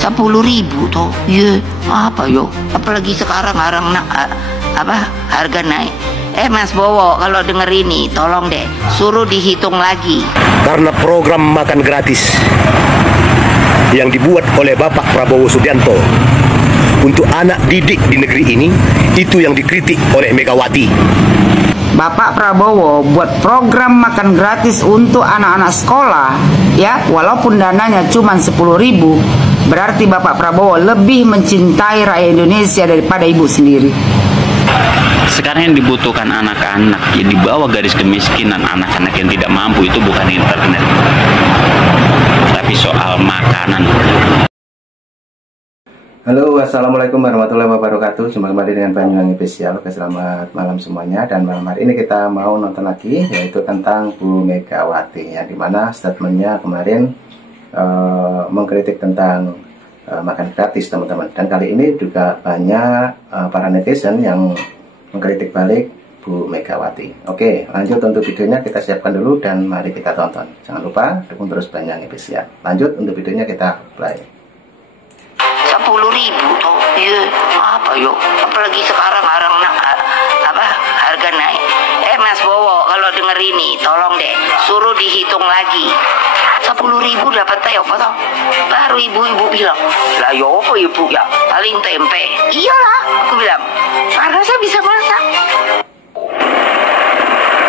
10.000 toh, iya apa yo? Apalagi sekarang harga naik. Mas Bowo, kalau denger ini, tolong deh suruh dihitung lagi. Karena program makan gratis yang dibuat oleh Bapak Prabowo Subianto untuk anak didik di negeri ini, itu yang dikritik oleh Megawati. Bapak Prabowo buat program makan gratis untuk anak-anak sekolah, ya, walaupun dananya cuma 10.000, berarti Bapak Prabowo lebih mencintai rakyat Indonesia daripada ibu sendiri. Sekarang yang dibutuhkan anak-anak yang di bawah garis kemiskinan, anak-anak yang tidak mampu, itu bukan internet, tapi soal makanan. Halo, assalamualaikum warahmatullahi wabarakatuh. Jumpa kembali dengan Banyuwangi Official. Selamat malam semuanya. Dan malam hari ini kita mau nonton lagi, yaitu tentang Bu Megawati, ya, dimana statementnya kemarin mengkritik tentang makan gratis, teman-teman. Dan kali ini juga banyak para netizen yang mengkritik balik Bu Megawati. Oke, lanjut untuk videonya kita siapkan dulu dan mari kita tonton. Jangan lupa dukung terus Banyuwangi Official. Lanjut untuk videonya kita play. 10.000 toh, iya apa yo? Apalagi sekarang harga naik. Mas Bowo, kalau denger ini, tolong deh suruh dihitung lagi. 10.000 dapat teh apa toh? Baru ibu-ibu bilang, lah yo apa ibu ya? Paling tempe. Iyalah, aku bilang, karena saya bisa masak.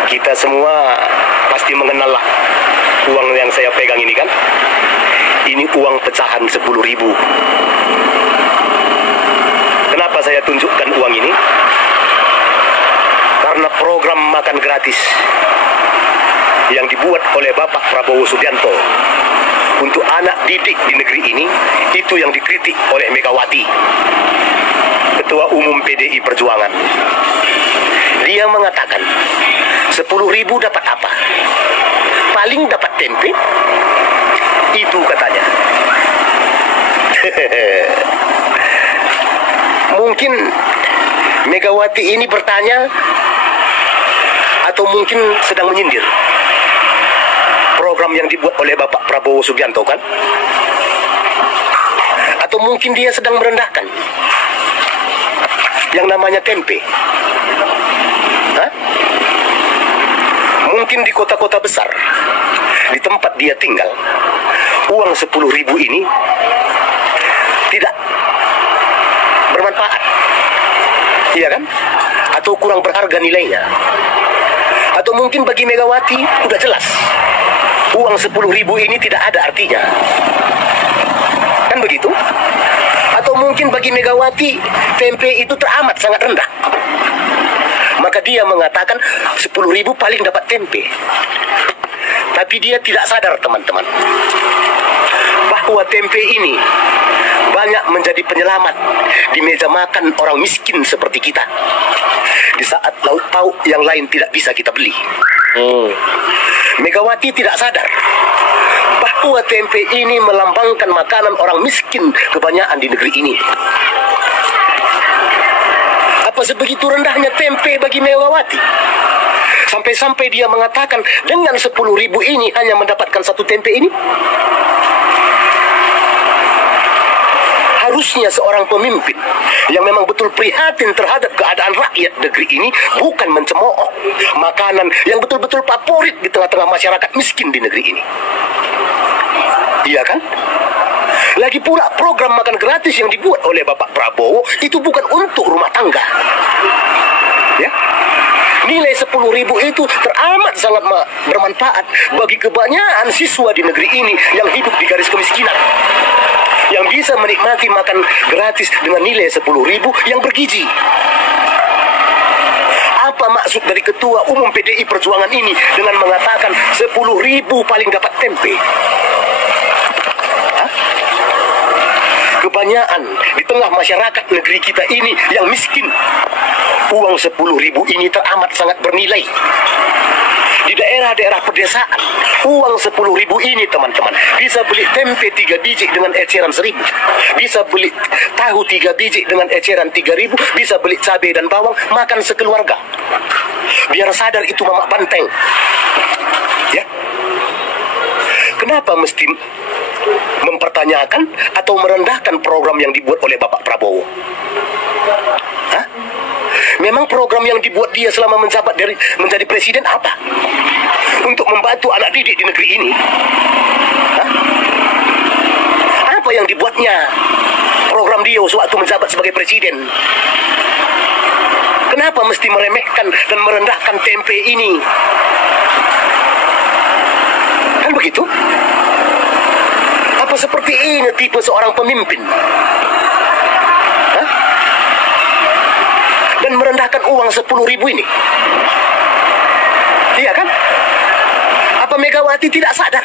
Kita semua pasti mengenal lah uang yang saya pegang ini, kan? Ini uang pecahan 10.000. Kenapa saya tunjukkan uang ini? Karena program makan gratis yang dibuat oleh Bapak Prabowo Subianto untuk anak didik di negeri ini, itu yang dikritik oleh Megawati, Ketua Umum PDI Perjuangan. Dia mengatakan 10.000 dapat apa? Paling dapat tempe. Itu katanya. Mungkin Megawati ini bertanya atau mungkin sedang menyindir program yang dibuat oleh Bapak Prabowo Subianto, kan? Atau mungkin dia sedang merendahkan yang namanya tempe. Hah? Mungkin di kota-kota besar, di tempat dia tinggal, uang 10.000 ini tidak bermanfaat, iya kan? Atau kurang berharga nilainya. Atau mungkin bagi Megawati udah jelas uang 10.000 ini tidak ada artinya, kan begitu? Atau mungkin bagi Megawati tempe itu teramat sangat rendah, maka dia mengatakan 10.000 paling dapat tempe. Tapi dia tidak sadar, teman-teman, bahwa tempe ini banyak menjadi penyelamat di meja makan orang miskin seperti kita, di saat lauk pauk yang lain tidak bisa kita beli. Megawati tidak sadar bahwa tempe ini melambangkan makanan orang miskin kebanyakan di negeri ini. Apa sebegitu rendahnya tempe bagi Megawati? Sampai-sampai dia mengatakan dengan 10.000 ini hanya mendapatkan satu tempe ini? Harusnya seorang pemimpin yang memang betul prihatin terhadap keadaan rakyat negeri ini bukan mencemooh makanan yang betul-betul favorit di tengah-tengah masyarakat miskin di negeri ini. Iya kan? Lagi pula program makan gratis yang dibuat oleh Bapak Prabowo itu bukan untuk rumah tangga. Ya? Nilai 10.000 itu teramat sangat bermanfaat bagi kebanyakan siswa di negeri ini yang hidup di garis kemiskinan, yang bisa menikmati makan gratis dengan nilai 10.000 yang bergizi. Apa maksud dari Ketua Umum PDI Perjuangan ini dengan mengatakan 10.000 paling dapat tempe? Hah? Kebanyakan di tengah masyarakat negeri kita ini yang miskin, uang 10.000 ini teramat sangat bernilai. Di daerah-daerah pedesaan, uang 10.000 ini, teman-teman, bisa beli tempe 3 biji dengan eceran 1.000, bisa beli tahu 3 biji dengan eceran 3.000, bisa beli cabai dan bawang makan sekeluarga. Biar sadar itu mamak banteng. Ya. Kenapa mesti mempertanyakan atau merendahkan program yang dibuat oleh Bapak Prabowo? Hah? Memang program yang dibuat dia selama menjabat menjadi presiden apa? Untuk membantu anak didik di negeri ini? Hah? Apa yang dibuatnya program dia sewaktu menjabat sebagai presiden? Kenapa mesti meremehkan dan merendahkan tempe ini? Kan begitu? Apa seperti ini tipe seorang pemimpin? Hah? Dan merendahkan uang 10.000 ini? Iya kan? Apa Megawati tidak sadar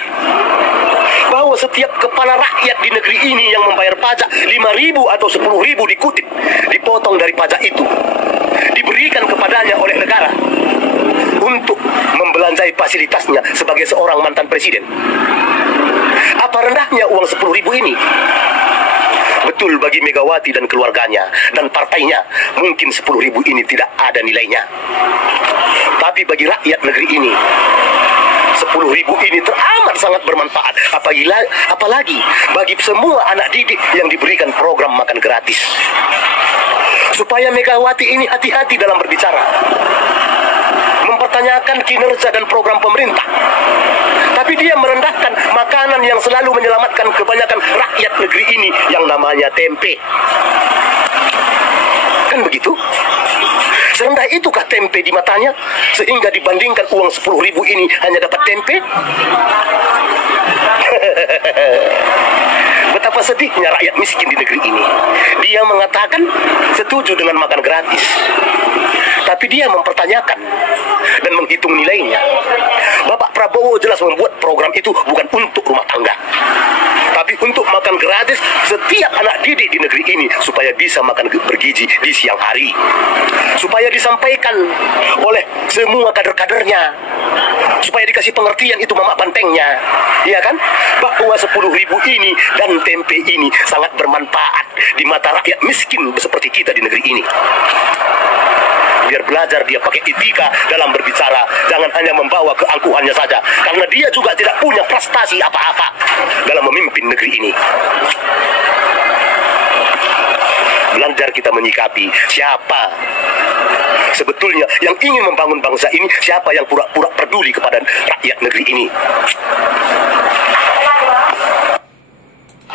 bahwa setiap kepala rakyat di negeri ini yang membayar pajak 5.000 atau 10.000 dikutip, dipotong dari pajak itu, diberikan kepadanya oleh negara untuk membelanjai fasilitasnya sebagai seorang mantan presiden? Apa rendahnya uang 10.000 ini? Betul, bagi Megawati dan keluarganya dan partainya mungkin 10.000 ini tidak ada nilainya. Tapi bagi rakyat negeri ini 10.000 ini teramat sangat bermanfaat. Apalagi bagi semua anak didik yang diberikan program makan gratis. Supaya Megawati ini hati-hati dalam berbicara, mempertanyakan kinerja dan program pemerintah, tapi dia merendahkan makanan yang selalu menyelamatkan kebanyakan rakyat negeri ini yang namanya tempe. Kan begitu? Serendah itukah tempe di matanya sehingga dibandingkan uang 10.000 ini hanya dapat tempe? Betapa sedihnya rakyat miskin di negeri ini. Dia mengatakan setuju dengan makan gratis, tapi dia mempertanyakan dan menghitung nilainya. Bapak Prabowo jelas membuat program itu bukan untuk rumah tangga, tapi untuk makan gratis setiap anak didik di negeri ini supaya bisa makan bergizi di siang hari, supaya disampaikan oleh semua kader-kadernya, supaya dikasih pengertian itu mama bantengnya, ya kan, bahwa 10.000 ini dan tempe ini sangat bermanfaat di mata rakyat miskin seperti kita di negeri ini. Biar belajar dia pakai etika dalam berbicara, jangan hanya membawa keangkuhannya saja, karena dia juga tidak punya prestasi apa-apa dalam memimpin negeri ini. Belajar kita menyikapi siapa sebetulnya yang ingin membangun bangsa ini, siapa yang pura-pura peduli kepada rakyat negeri ini.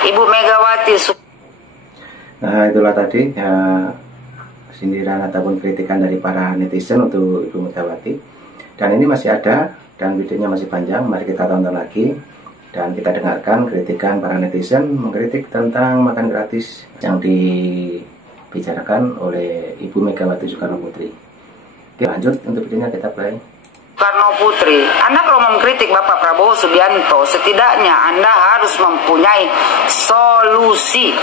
Ibu Megawati. Nah, itulah tadi ya, sindiran ataupun kritikan dari para netizen untuk Ibu Megawati. Dan ini masih ada dan videonya masih panjang, mari kita tonton lagi dan kita dengarkan kritikan para netizen mengkritik tentang makan gratis yang dibicarakan oleh Ibu Megawati Soekarno Putri. Oke, lanjut untuk videonya kita play. Soekarno Putri, Anda kalau mengkritik Bapak Prabowo Subianto, setidaknya Anda harus mempunyai solusi.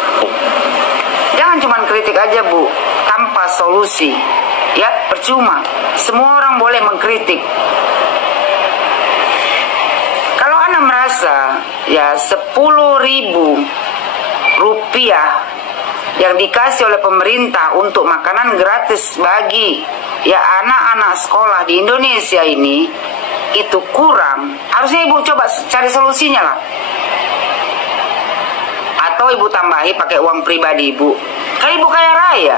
Jangan cuma kritik aja, Bu, tanpa solusi. Ya, percuma. Semua orang boleh mengkritik. Kalau Anda merasa ya 10.000 rupiah yang dikasih oleh pemerintah untuk makanan gratis bagi ya anak-anak sekolah di Indonesia ini itu kurang, harusnya Ibu coba cari solusinya lah. Atau Ibu tambahi pakai uang pribadi Ibu. Kan Ibu kaya raya.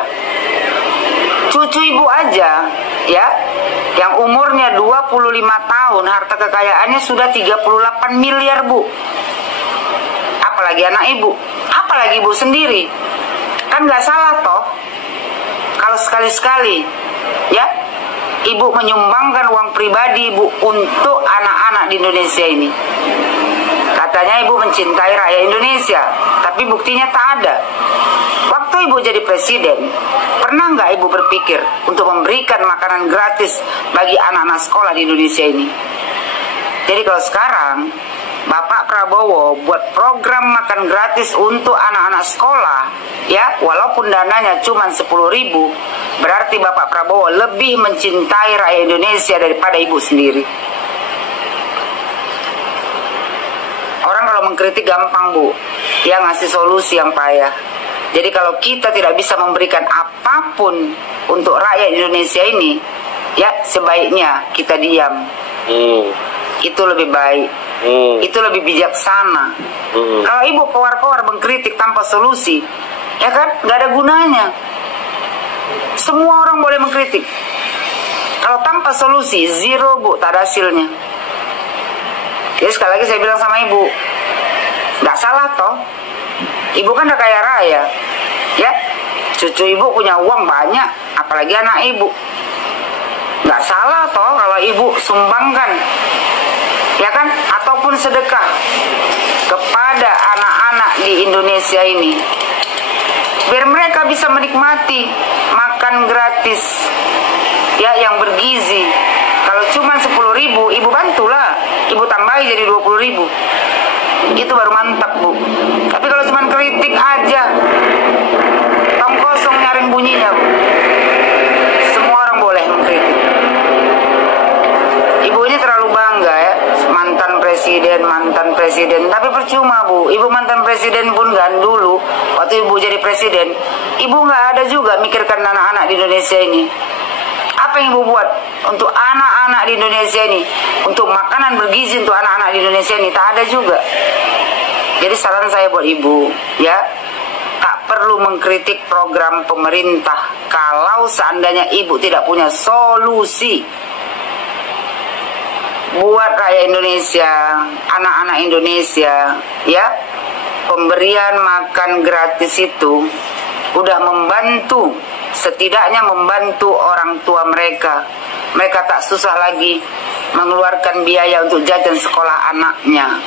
Cucu Ibu aja ya, yang umurnya 25 tahun, harta kekayaannya sudah 38 miliar, Bu. Apalagi anak Ibu, apalagi Ibu sendiri. Kan nggak salah toh kalau sekali-sekali ya Ibu menyumbangkan uang pribadi Ibu untuk anak-anak di Indonesia ini. Katanya Ibu mencintai rakyat Indonesia, tapi buktinya tak ada. Waktu Ibu jadi presiden, pernah nggak Ibu berpikir untuk memberikan makanan gratis bagi anak-anak sekolah di Indonesia ini? Jadi kalau sekarang Bapak Prabowo buat program makan gratis untuk anak-anak sekolah, ya, walaupun dananya cuma 10.000, berarti Bapak Prabowo lebih mencintai rakyat Indonesia daripada Ibu sendiri. Orang kalau mengkritik gampang, Bu, dia ngasih solusi yang payah. Jadi kalau kita tidak bisa memberikan apapun untuk rakyat Indonesia ini, ya sebaiknya kita diam. Itu lebih baik. Itu lebih bijaksana. Kalau ibu kowar-kowar mengkritik tanpa solusi, ya kan, nggak ada gunanya. Semua orang boleh mengkritik. Kalau tanpa solusi, zero bu, tak ada hasilnya. Jadi sekali lagi saya bilang sama ibu, nggak salah toh. Ibu kan udah kaya raya, ya. Cucu ibu punya uang banyak, apalagi anak ibu. Nggak salah toh kalau ibu sumbangkan, ya kan, ataupun sedekah kepada anak-anak di Indonesia ini, biar mereka bisa menikmati makan gratis, ya, yang bergizi. Kalau cuma 10.000, ibu bantulah, ibu tambahi jadi 20.000. Itu baru mantap bu. Tapi kalau cuma kritik aja, tong kosong nyaring bunyinya bu. Semua orang boleh mengkritik. Ibu ini terlalu bangga ya, mantan presiden. Tapi percuma bu, ibu mantan presiden pun kan dulu waktu ibu jadi presiden, ibu nggak ada juga mikirkan anak-anak di Indonesia ini. Apa yang ibu buat untuk anak-anak di Indonesia ini, untuk makanan bergizi untuk anak-anak di Indonesia ini? Tak ada juga. Jadi saran saya buat ibu, ya, tak perlu mengkritik program pemerintah kalau seandainya ibu tidak punya solusi buat rakyat Indonesia, anak-anak Indonesia, ya. Pemberian makan gratis itu udah membantu, setidaknya membantu orang tua mereka. Mereka tak susah lagi mengeluarkan biaya untuk jajan sekolah anaknya.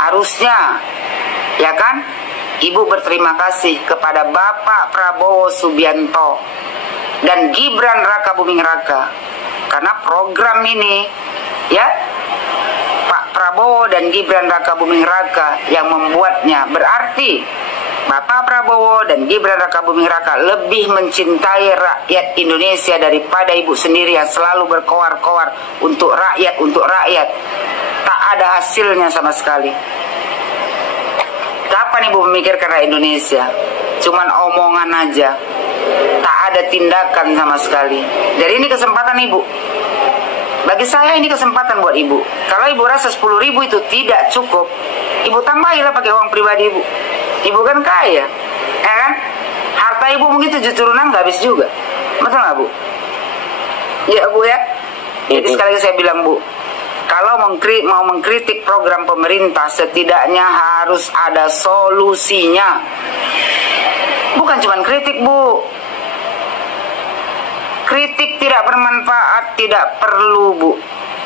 Harusnya, ya kan, ibu berterima kasih kepada Bapak Prabowo Subianto dan Gibran Raka Buming Raka, karena program ini, ya, Pak Prabowo dan Gibran Raka Buming Raka yang membuatnya. Berarti Bapak Prabowo dan Gibran Raka Buming Raka lebih mencintai rakyat Indonesia daripada ibu sendiri yang selalu berkoar-koar untuk rakyat, tak ada hasilnya sama sekali. Kapan ibu memikirkan rakyat Indonesia? Cuman omongan aja, tak ada tindakan sama sekali. Jadi ini kesempatan ibu. Bagi saya ini kesempatan buat ibu. Kalau ibu rasa 10.000 itu tidak cukup, ibu tambahilah pakai uang pribadi ibu. Ibu kan kaya, ya kan? Harta ibu mungkin 7 turunan nggak habis juga. Betul nggak bu? Ya bu ya. Jadi sekali lagi saya bilang bu, kalau mau mengkritik program pemerintah, setidaknya harus ada solusinya. Bukan cuma kritik bu. Kritik tidak bermanfaat, tidak perlu bu.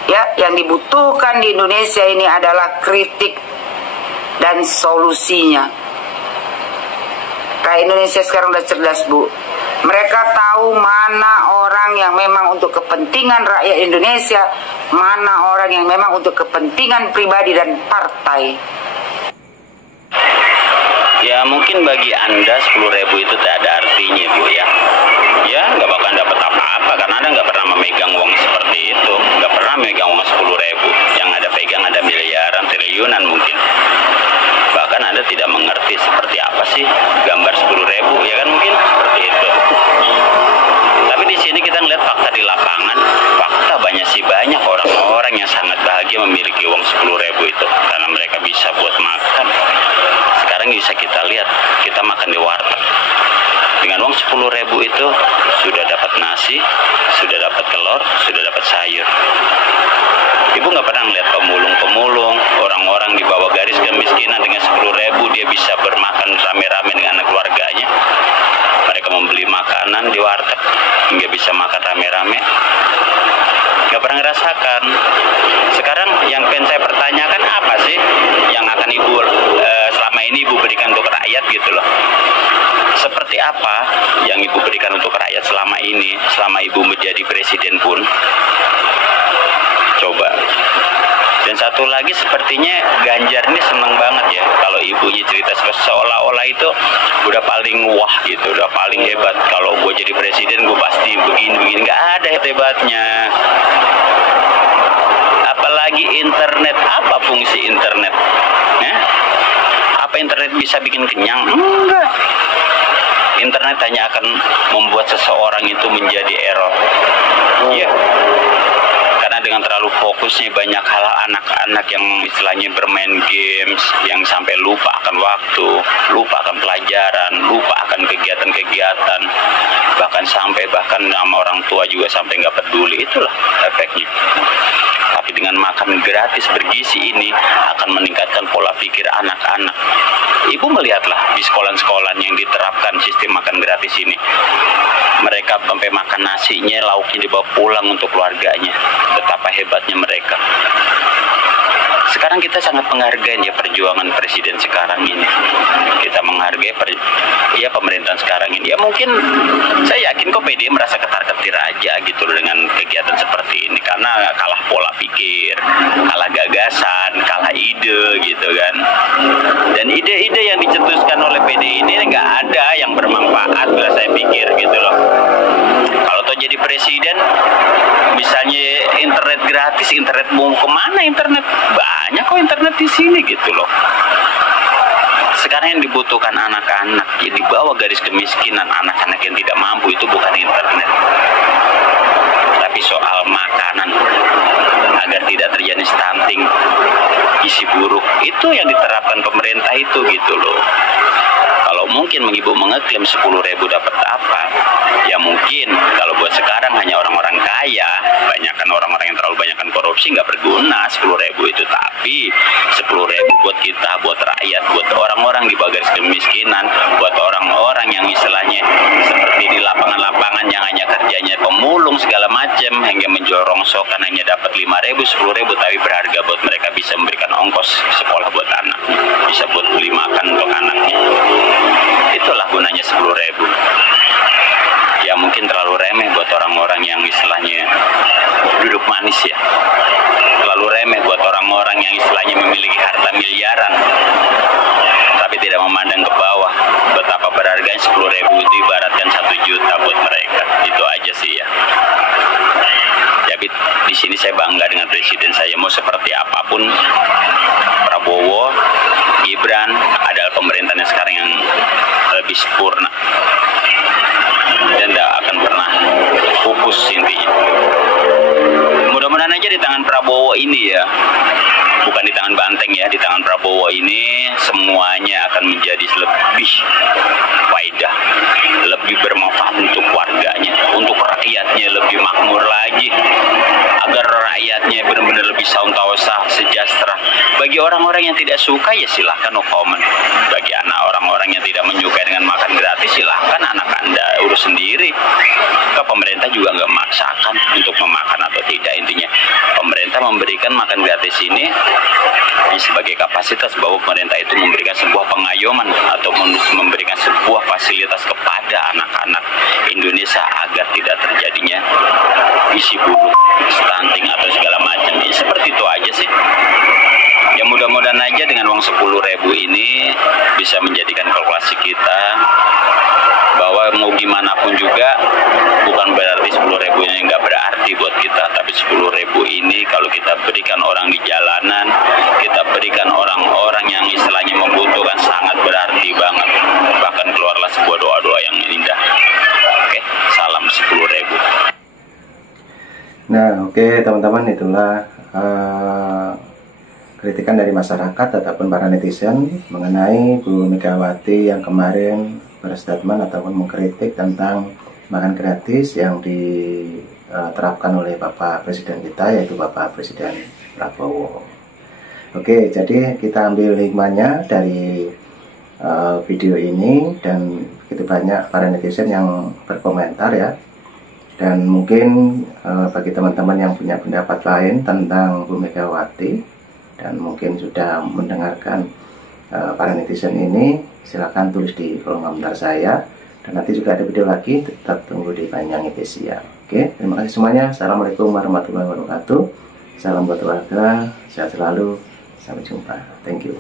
Ya, yang dibutuhkan di Indonesia ini adalah kritik dan solusinya. Rakyat Indonesia sekarang udah cerdas bu. Mereka tahu mana orang yang memang untuk kepentingan rakyat Indonesia, mana orang yang memang untuk kepentingan pribadi dan partai. Ya mungkin bagi Anda 10.000 itu tak ada artinya bu ya. Ya nggak bakal dapat apa-apa karena Anda nggak pernah memegang uang seperti itu. Nggak pernah memegang uang 10.000. Yang ada pegang ada miliaran, triliunan mungkin. Bahkan Anda tidak mengerti seperti apa sih gambar 10.000, ya kan, mungkin seperti itu. Tapi di sini kita ngeliat fakta di lapangan, fakta banyak orang-orang yang sangat bahagia memiliki uang 10.000 itu karena mereka bisa buat makan. Sekarang bisa kita lihat, kita makan di warteg. Dengan uang 10.000 itu sudah dapat nasi, sudah dapat telur, sudah dapat sayur. Ibu nggak pernah melihat pemulung-pemulung, orang-orang di bawah garis kemiskinan dengan 10.000 dia bisa bermakan rame-rame dengan keluarganya. Mereka membeli makanan di warteg hingga bisa makan rame-rame. Nggak pernah ngerasakan. Sekarang yang pengen saya pertanyakan apa sih yang akan ibu selama ini ibu berikan untuk rakyat gitu loh. Seperti apa yang ibu berikan untuk rakyat selama ini, selama ibu menjadi presiden pun? Coba. Dan satu lagi sepertinya Ganjar ini seneng banget ya kalau ibunya cerita seolah-olah itu udah paling wah gitu, udah paling hebat. Kalau gue jadi presiden gue pasti begini-begini. Nggak ada hebatnya. Apalagi internet, apa fungsi internet? Ya? Apa internet bisa bikin kenyang? Enggak. Internet hanya akan membuat seseorang itu menjadi error. Ya. Karena dengan terlalu terlalu fokusnya banyak hal anak-anak yang istilahnya bermain games, yang sampai lupa akan waktu, lupa akan pelajaran, lupa akan kegiatan-kegiatan, bahkan nama orang tua juga sampai nggak peduli. Itulah efeknya. Tapi dengan makan gratis bergizi ini akan meningkatkan pola pikir anak-anak. Ibu melihatlah di sekolah-sekolah yang diterapkan sistem makan gratis ini, mereka sampai makan nasinya, lauknya dibawa pulang untuk keluarganya. Betapa hebatnya mereka. Sekarang kita sangat menghargai ya perjuangan presiden sekarang ini. Kita menghargai pemerintahan sekarang ini. Ya mungkin saya yakin kok PD merasa ketar-ketir aja gitu loh dengan kegiatan seperti ini, karena kalah pola pikir, kalah gagasan, kalah ide gitu kan. Dan ide-ide yang dicetuskan oleh PD ini nggak ada yang bermanfaat lah saya pikir gitu loh. Kalau toh jadi presiden, misalnya internet gratis, internet mau kemana internet? Banyak kok internet di sini gitu loh. Sekarang yang dibutuhkan anak-anak yang di bawah garis kemiskinan, anak-anak yang tidak mampu, itu bukan internet, tapi soal makanan agar tidak terjadi stunting, gizi buruk. Itu yang diterapkan pemerintah itu gitu loh. Kalau mungkin ibu mengeklaim 10.000 dapat apa, ya mungkin kalau buat sekarang hanya orang-orang kaya, banyakkan orang-orang yang terlalu banyakkan korupsi, nggak berguna 10.000 itu. Tapi 10.000 buat kita, buat rakyat, buat orang-orang di bawah garis kemiskinan, buat orang-orang yang istilahnya seperti di lapangan-lapangan yang hanya kerjanya pemulung segala macam, hingga menjual rongsokan hanya dapat 5.000, 10.000, tapi berharga buat mereka, bisa memberikan ongkos sekolah buat anaknya, bisa buat beli makan untuk anaknya. Itulah gunanya 10.000. Ya mungkin terlalu remeh buat orang-orang yang istilahnya duduk manis ya. Terlalu remeh buat orang-orang yang istilahnya memiliki harta miliaran, tapi tidak memandang ke bawah. Betapa berharganya 10.000 itu ibaratkan 1 juta buat mereka. Itu aja sih ya. Jadi di sini saya bangga dengan presiden saya. Mau seperti apapun Prabowo, Gibran adalah pemerintahan yang sekarang yang lebih sempurna dan tidak akan pernah pupus intinya. Mudah-mudahan aja di tangan Prabowo ini ya, bukan di tangan banteng ya, di tangan Prabowo ini semuanya akan menjadi lebih faidah, lebih bermanfaat untuk warganya, untuk rakyatnya lebih makmur lagi, agar rakyatnya benar-benar lebih sauntausa, sejahtera. Bagi orang-orang yang tidak suka ya silahkan no comment. Bagi orang-orang yang tidak menyukai dengan makan gratis, silahkan anak Anda urus sendiri. Pemerintah juga nggak memaksakan untuk memakan atau tidak. Intinya pemerintah memberikan makan gratis ini sebagai kapasitas bahwa pemerintah itu memberikan sebuah pengayoman atau memberikan sebuah fasilitas kepada anak-anak Indonesia agar tidak terjadinya gizi buruk, stunting atau segala macam. Ya, seperti itu aja sih. Ya mudah-mudahan aja dengan uang 10.000 ini bisa menjadikan kalkulasi kita bahwa mau gimana pun juga bukan berarti 10.000 ini nggak berarti buat kita, tapi 10.000 ini kalau kita berikan orang di jalanan, kita berikan orang-orang yang istilahnya membutuhkan, sangat berarti banget. Bahkan keluarlah sebuah doa-doa yang indah. Oke, salam 10.000. Nah, oke teman-teman, itulah kritikan dari masyarakat ataupun para netizen mengenai Bu Megawati yang kemarin berstatement ataupun mengkritik tentang makan gratis yang diterapkan oleh Bapak Presiden kita, yaitu Bapak Presiden Prabowo. Oke, jadi kita ambil hikmahnya dari video ini, dan begitu banyak para netizen yang berkomentar ya. Dan mungkin bagi teman-teman yang punya pendapat lain tentang Bu Megawati dan mungkin sudah mendengarkan para netizen ini, silakan tulis di kolom komentar saya. Dan nanti juga ada video lagi, tetap tunggu di Panjang Spesial. Oke, terima kasih semuanya. Assalamualaikum warahmatullahi wabarakatuh. Salam buat keluarga, sehat selalu. Sampai jumpa. Thank you.